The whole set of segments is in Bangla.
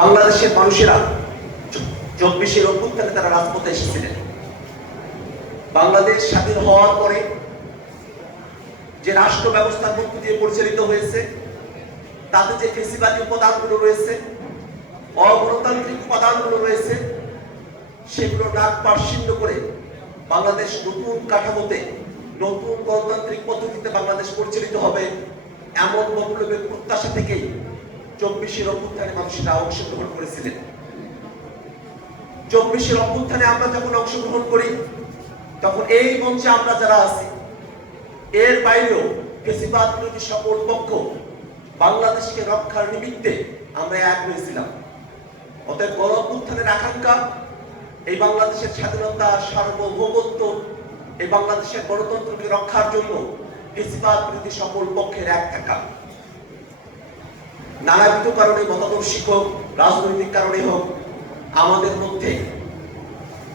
বাংলাদেশের মানুষেরা চব্বিশের অভ্যুত্থানে তারা রাজপথে এসেছিলেন। বাংলাদেশ স্বাধীন হওয়ার পরে যে রাষ্ট্র ব্যবস্থার মধ্য দিয়ে পরিচালিত হয়েছে, তাতে যে ফেসিবাদী উপাদানগুলো রয়েছে, অগণতান্ত্রিক উপাদানগুলো রয়েছে, সেগুলো ডাক পার্শ্বিন্য করে বাংলাদেশ নতুন কাঠামোতে, নতুন গণতান্ত্রিক পদ্ধতিতে বাংলাদেশ পরিচালিত হবে, এমন মতলবের প্রত্যাশা থেকেই চব্বিশের অভ্যুত্থানে মানুষেরা অংশগ্রহণ করেছিলেন। চব্বিশের অভ্যুত্থানে আমরা যখন অংশগ্রহণ করি, তখন এই মঞ্চে আমরা যারা আছি, এর বাইরেও বিরোধী সকল পক্ষ বাংলাদেশকে রক্ষার নিমিত্তে আমরা এক হয়েছিলাম। অতএব গণ অভ্যুত্থানের আকাঙ্ক্ষা, এই বাংলাদেশের স্বাধীনতা, সার্বভৌমত্ব, এই বাংলাদেশের গণতন্ত্রকে রক্ষার জন্য ফেসিবাদ বিরোধী সকল পক্ষের এক থাকা। নানাবিধ কারণে মতাদর্শিক হোক রাজনৈতিক কারণে হোক, আমাদের মধ্যে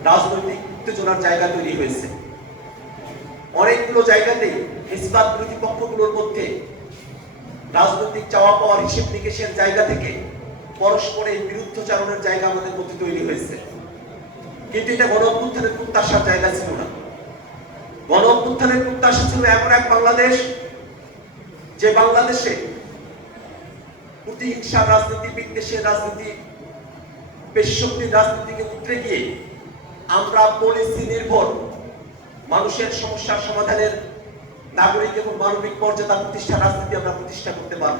রাজনৈতিক উত্তেজনার জায়গা তৈরি হয়েছে। অনেকগুলো জায়গাতেই ফেসিবাদ বিরোধী পক্ষগুলোর মধ্যে রাজনৈতিক চাওয়া পাওয়ার হিসেব নিকেশের জায়গা থেকে পরস্পরের বিরুদ্ধচারণের জায়গা আমাদের মধ্যে তৈরি হয়েছে। কিন্তু এটা গণ অভ্যুত্থানের প্রত্যাশার জায়গা ছিল না। গণ অভ্যুত্থানের প্রত্যাশা ছিল এমন এক বাংলাদেশ যে বাংলাদেশে প্রতিহিংসার রাজনীতি, বিদ্বেষের রাজনীতি পেশি শক্তির রাজনীতিকে উতরে গিয়ে আমরা পলিসি নির্ভর মানুষের সমস্যার সমাধানের নাগরিক এবং মানবিক মর্যাদা প্রতিষ্ঠা রাজনীতি আমরা প্রতিষ্ঠা করতে পারব।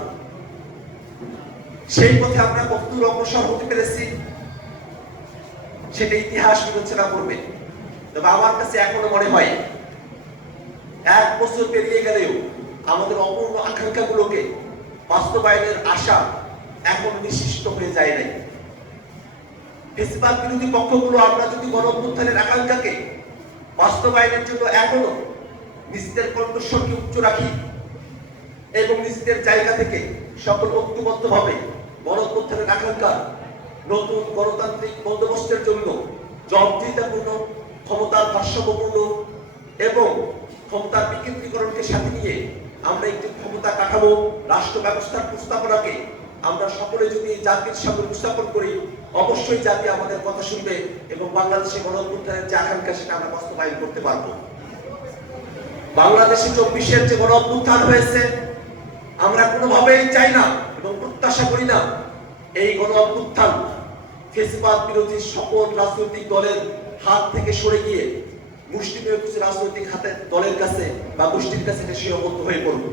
সেই পথে আমরা কতদূর অগ্রসর হতে পেরেছি, সেটা ইতিহাস বিবেচনা করবে। তবে আমার কাছে এখনও মনে হয়, এক বছর পেরিয়ে গেলেও আমাদের অপূর্ণ আকাঙ্ক্ষাগুলোকে বাস্তবায়নের আশা এখন নিশ্চিষ্ট হয়ে যায় নাই। ফেসিবাদ বিরোধী পক্ষগুলো, আমরা যদি গণ অভ্যুত্থানের আকাঙ্ক্ষাকে বাস্তবায়নের জন্য এখনও নিজেদের কণ্ঠস্বরকে উচ্চ রাখি এবং নিজেদের জায়গা থেকে সকল ঐক্যবদ্ধভাবে গণ অভ্যুত্থানের আকাঙ্ক্ষা, নতুন গণতান্ত্রিক বন্দোবস্তের জন্য জবাবদিহিতাপূর্ণ ক্ষমতার ভারসাম্যপূর্ণ এবং ক্ষমতার বিকেন্দ্রীকরণকে সাথে নিয়ে আমরা একটি ক্ষমতা কাঠামো রাষ্ট্র ব্যবস্থার প্রস্তাবনাকে আমরা সকলে যদি জাতির সামনে উপস্থাপন করি, অবশ্যই জাতি আমাদের কথা শুনবে এবং বাংলাদেশে গণ অভ্যুত্থানের যে আকাঙ্ক্ষা সেটা আমরা বাস্তবায়ন করতে পারব। বাংলাদেশে চব্বিশের যে গণ অভ্যুত্থান হয়েছে, আমরা কোনোভাবেই চাই না এবং প্রত্যাশা করি না এই গণ অভ্যুত্থান ফেসিবাদ বিরোধী সকল রাজনৈতিক দলের হাত থেকে সরে গিয়ে মুষ্টিমেয় কিছু রাজনৈতিক হাতের দলের কাছে বা গোষ্ঠীর কাছে এটা সীমাবদ্ধ হয়ে পড়ব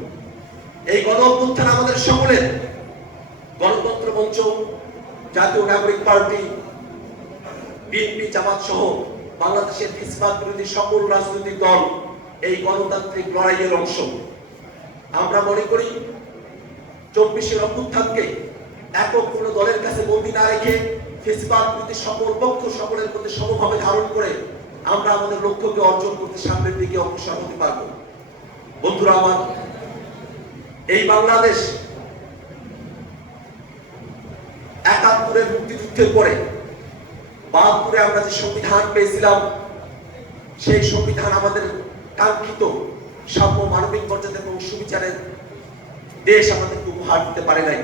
এই গণ অভ্যুত্থান আমাদের সকলের। গণতন্ত্র মঞ্চ, জাতীয় নাগরিক পার্টি, বিএনপি, জামাত সহ বাংলাদেশের ফেসিবাদ বিরোধী সকল রাজনৈতিক দল এই গণতান্ত্রিক লড়াইয়ের অংশ। আমরা মনে করি, চব্বিশের অভ্যুত্থানকে একক কোনো দলের কাছে বন্দি না রেখে ফেসিবাদ বিরোধী সকল পক্ষ সকলের মধ্যে সমভাবে ধারণ করে আমরা আমাদের লক্ষ্যকে অর্জন করতে সামনের দিকে অগ্রসর হতে পারব। বন্ধুরা আমার, এই বাংলাদেশ একাত্তরের মুক্তিযুদ্ধের পরে বাহাত্তরে আমরা যে সংবিধান পেয়েছিলাম, সেই সংবিধান আমাদের কাঙ্ক্ষিত সাম্য মানবিক মর্যাদা এবং সুবিচারের দেশ আমাদেরকে উপহার দিতে পারে নাই।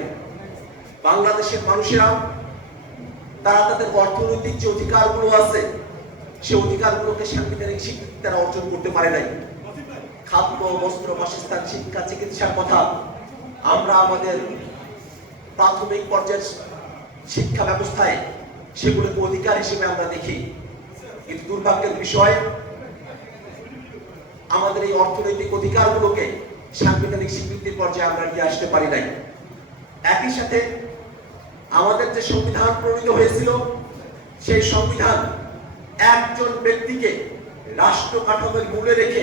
বাংলাদেশের মানুষেরা, তারা তাদের অর্থনৈতিক যে অধিকারগুলো আছে সেই অধিকারগুলোকে সাংবিধানিক স্বীকৃতি তারা অর্জন করতে পারে নাই। খাদ্য, বস্ত্র, বাসস্থান, শিক্ষা, চিকিৎসার কথা আমরা আমাদের প্রাথমিক পর্যায়ের শিক্ষা ব্যবস্থায় সেগুলোকে অধিকার হিসেবে আমরা দেখি। কিন্তু দুর্ভাগ্যের বিষয়, আমাদের এই অর্থনৈতিক অধিকারগুলোকে সাংবিধানিক স্বীকৃতির পর্যায়ে আমরা নিয়ে আসতে পারি নাই। একই সাথে আমাদের যে সংবিধান প্রণীত হয়েছিল, সেই সংবিধান একজন ব্যক্তিকে রাষ্ট্র কাঠামোর মূলে রেখে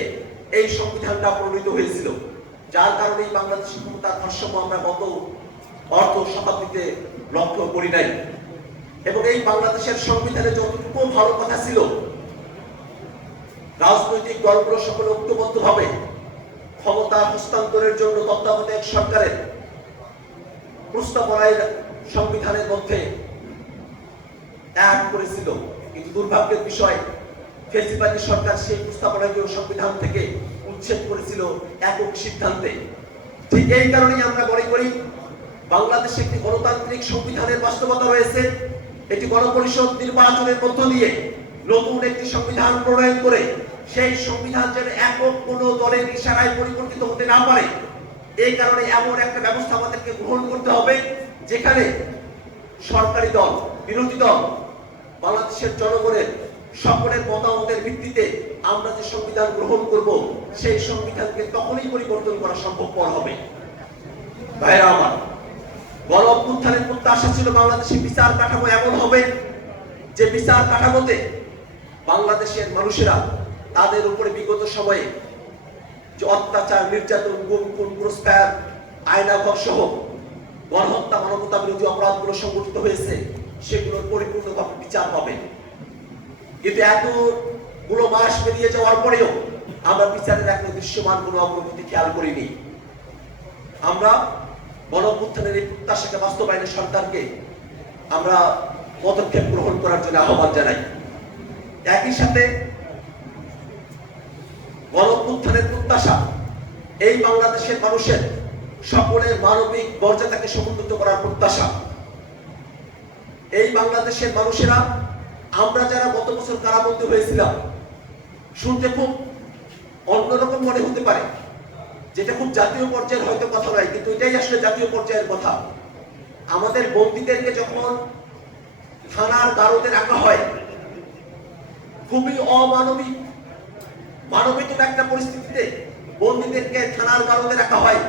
এই সংবিধানটা প্রণীত হয়েছিল। যার কারণে এই বাংলাদেশের ক্ষমতার ভারসাম্য আমরা গত অর্ধ শতাব্দীতে লক্ষ্য করি নাই। এবং এই বাংলাদেশের সংবিধানে যতটুকু ভালো কথা ছিল, রাজনৈতিক দলগুলো সকলে ঐক্যবদ্ধ ভাবে ক্ষমতা হস্তান্তরের জন্য তত্ত্বাবধায়ক সরকারের প্রস্তাবনায় সংবিধানের মধ্যে এক করেছিল। কিন্তু দুর্ভাগ্যের বিষয়, ফেসিবাদী সরকার সেই প্রস্তাবনাকেও সংবিধান থেকে উচ্ছেদ করেছিল একক সিদ্ধান্তে। ঠিক এই কারণেই আমরা মনে করি, বাংলাদেশে একটি গণতান্ত্রিক সংবিধানের বাস্তবতা রয়েছে। একটি গণপরিষদ নির্বাচনের মধ্য দিয়ে নতুন একটি সংবিধান প্রণয়ন করে, সেই সংবিধান যেন একক কোনো দলের ইশারায় পরিবর্তিত হতে না পারে। এই কারণে এমন একটা ব্যবস্থা আমাদেরকে গ্রহণ করতে হবে, যেখানে সরকারি দল, বিরোধী দল বাংলাদেশের জনগণের সকলের মতামতের ভিত্তিতে আমরা যে সংবিধান গ্রহণ করব, সেই সংবিধানকে তখনই পরিবর্তন করা সম্ভবপর হবে। ভাইরা আমার, গণ অভ্যুত্থানের প্রত্যাশা ছিল বাংলাদেশে বিচার কাঠামো এমন হবে যে বিচার কাঠামোতে বাংলাদেশের মানুষেরা তাদের উপরে বিগত সময়ে যে অত্যাচার, নির্যাতন, গুম, খুন পুরস্কার আয়নাঘর সহ গণহত্যা মানবতা বিরোধী অপরাধগুলো সংগঠিত হয়েছে সেগুলোর পরিপূর্ণভাবে বিচার হবে। কিন্তু এতগুলো মাস পেরিয়ে যাওয়ার পরেও আমরা বিচারের একটা দৃশ্যমান কোনো অগ্রগতি খেয়াল করিনি। আমরা গণঅভ্যুত্থানের এই প্রত্যাশাকে বাস্তবায়নের সরকারকে আমরা পদক্ষেপ গ্রহণ করার জন্য আহ্বান জানাই। একই সাথে গণঅভ্যুত্থানের প্রত্যাশা, এই বাংলাদেশের মানুষের সকলের মানবিক মর্যাদাকে সমুন্নত করার প্রত্যাশা এই বাংলাদেশের মানুষেরা, আমরা যারা গত বছর কারাবন্দী হয়েছিলাম, শুনতে খুব অন্যরকম মনে হতে পারে, যেটা খুব জাতীয় পর্যায়ের হয়তো কথা নয়, কিন্তু এটাই আসলে জাতীয় পর্যায়ের কথা। আমাদের বন্দীদেরকে যখন থানার গারদে রাখা হয়, খুবই অমানবিক মানবিক একটা পরিস্থিতিতে বন্দীদেরকে থানার গারদে রাখা হয়।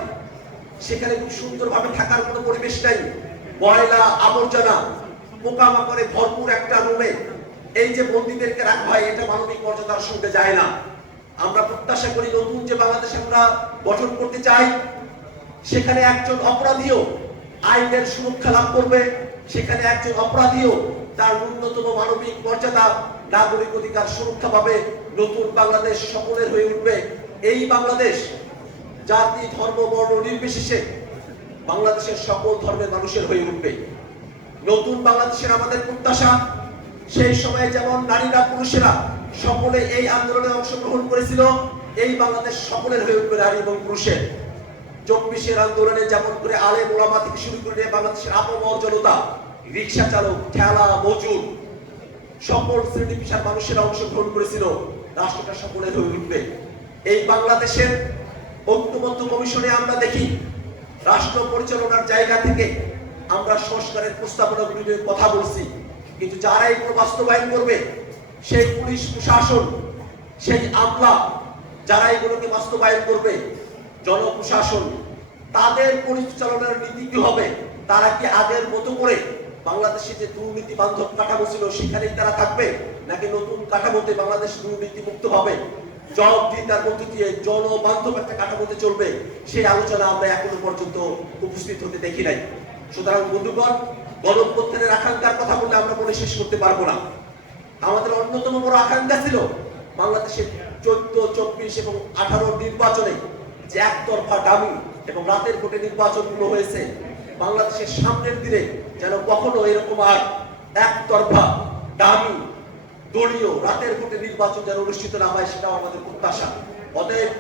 সেখানে খুব সুন্দরভাবে থাকার কোনো পরিবেশ নাই। ময়লা, আবর্জনা পোকামাকড়ে ভরপুর একটা রুমে। এই যে বন্দীদেরকে রাখা হয়, এটা মানবিক মর্যাদার সঙ্গে যায় না। আমরা প্রত্যাশা করি নতুন যে বাংলাদেশ আমরা গঠন করতে চাই, সেখানে একজন অপরাধীও আইনের সুরক্ষা লাভ করবে, সেখানে একজন অপরাধীও তার ন্যূনতম মানবিক মর্যাদা, নাগরিক অধিকার সুরক্ষা পাবে, নতুন বাংলাদেশ সকলের হয়ে উঠবে। এই বাংলাদেশ জাতি, ধর্ম, বর্ণ নির্বিশেষে বাংলাদেশের সকল ধর্মের মানুষের হয়ে উঠবে। নতুন বাংলাদেশের আমাদের প্রত্যাশা, সেই সময়ে যেমন নারীরা, পুরুষেরা সকলে এই আন্দোলনে অংশগ্রহণ করেছিল, এই বাংলাদেশ সকলের হয়ে উঠবে নারী এবং পুরুষের। চব্বিশের আন্দোলনে যেমন করে আলে মোলামা থেকে শুরু করে বাংলাদেশের আপমর জনতা, রিক্সা চালক, ঠেলা, মজুর, সকল শ্রেণি পেশার মানুষেরা অংশগ্রহণ করেছিল, রাষ্ট্রটা সকলের হয়ে উঠবে। এই বাংলাদেশের ঐক্যবদ্ধ কমিশনে আমরা দেখি, রাষ্ট্র পরিচালনার জায়গা থেকে আমরা সংস্কারের প্রস্তাবনাগুলি নিয়ে কথা বলছি। কিন্তু যারা এগুলো বাস্তবায়ন করবে, সেই পুলিশ প্রশাসন, সেই আমলা, যারা এগুলোকে বাস্তবায়ন করবে, জনপ্রশাসন, তাদের পরিচালনার নীতি কি হবে? তারা কি আগের মতো করে বাংলাদেশে যে দুর্নীতি বান্ধব কাঠামো ছিল, সেখানেই তারা থাকবে? নাকি নতুন কাঠামোতে বাংলাদেশ দুর্নীতি মুক্ত হবে? জবাবদিহিতার মধ্য দিয়ে জনবান্ধব একটা কাঠামোতে চলবে, সেই আলোচনা আমরা এখনও পর্যন্ত উপস্থিত হতে দেখি নাই। সুতরাং বন্ধুগণ, গণঅভ্যুত্থানের আকাঙ্ক্ষার কথা বললে আমরা বলে শেষ করতে পারব না। আমাদের অন্যতম বড় আকাঙ্ক্ষা ছিল বাংলাদেশের চোদ্দ, চব্বিশ এবং আঠারো নির্বাচনে যে একতরফা দামি এবং রাতের ভোটে নির্বাচনগুলো হয়েছে, বাংলাদেশের সামনের দিনে যেন কখনো এরকম আর একতরফা দামি, দলীয় রাতের ভোটে নির্বাচন যেন অনুষ্ঠিত না হয় সেটাও আমাদের প্রত্যাশা। অতএব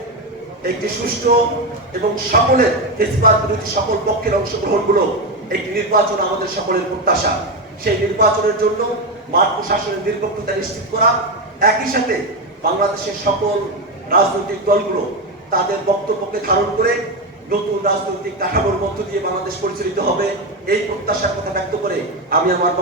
একটি সুষ্ঠু এবং সকলের ফেসবাদ বিরোধী সকল পক্ষের অংশগ্রহণগুলো একটি নির্বাচন আমাদের সকলের প্রত্যাশা। সেই নির্বাচনের জন্য মাঠ প্রশাসনের নির্ভরতা নিশ্চিত করা, একই সাথে বাংলাদেশের সকল রাজনৈতিক দলগুলো তাদের বক্তব্যকে ধারণ করে নতুন রাজনৈতিক কাঠামোর মধ্য দিয়ে বাংলাদেশ পরিচালিত হবে। এই প্রত্যাশার কথা ব্যক্ত করে আমি আমার